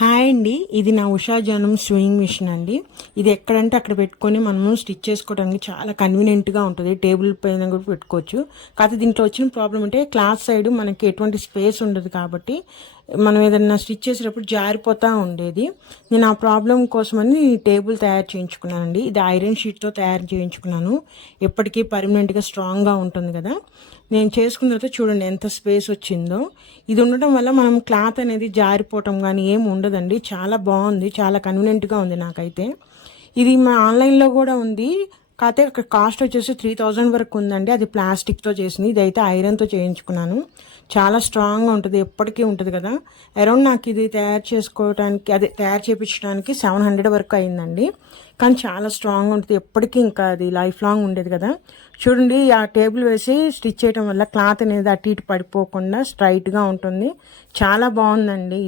Hi అండి, ఇది నా ఉషా జనం స్వింగ్ మిషన్ అండి. ఇది ఎక్కడంటే అక్కడ పెట్టుకొని మనము స్టిచ్ చేసుకోవడానికి చాలా కన్వీనియంట్గా ఉంటుంది. టేబుల్ పైన కూడా పెట్టుకోవచ్చు. కాకపోతే దీంట్లో వచ్చిన ప్రాబ్లం అంటే క్లాత్ సైడ్ మనకి ఎటువంటి స్పేస్ ఉండదు కాబట్టి మనం ఏదైనా స్టిచ్ చేసేటప్పుడు జారిపోతూ ఉండేది. నేను ఆ ప్రాబ్లం కోసమని టేబుల్ తయారు చేయించుకున్నానండి. ఇది ఐరన్ షీట్తో తయారు చేయించుకున్నాను. ఎప్పటికీ పర్మనెంట్గా స్ట్రాంగ్గా ఉంటుంది కదా. నేను చేసుకున్న తర్వాత చూడండి ఎంత స్పేస్ వచ్చిందో. ఇది ఉండటం వల్ల మనం క్లాత్ అనేది జారిపోవటం కానీ ఏం ఉండదండి. చాలా బాగుంది, చాలా కన్వీనియంట్గా ఉంది నాకైతే. ఇది మా ఆన్లైన్లో కూడా ఉంది. కాకపోతే అక్కడ కాస్ట్ వచ్చేసి 3000 వరకు ఉందండి. అది ప్లాస్టిక్తో చేసింది. ఇదైతే ఐరన్తో చేయించుకున్నాను. చాలా స్ట్రాంగ్గా ఉంటుంది, ఎప్పటికీ ఉంటుంది కదా. అరౌండ్ నాకు ఇది తయారు చేసుకోవడానికి తయారు చేయించడానికి 700 వరకు అయిందండి. కానీ చాలా స్ట్రాంగ్ ఉంటుంది, ఎప్పటికీ ఇంకా అది లైఫ్ లాంగ్ ఉండేది కదా. చూడండి, ఆ టేబుల్ వేసి స్టిచ్ చేయడం వల్ల క్లాత్ అనేది అటు ఇటు పడిపోకుండా స్ట్రైట్గా ఉంటుంది. చాలా బాగుందండి.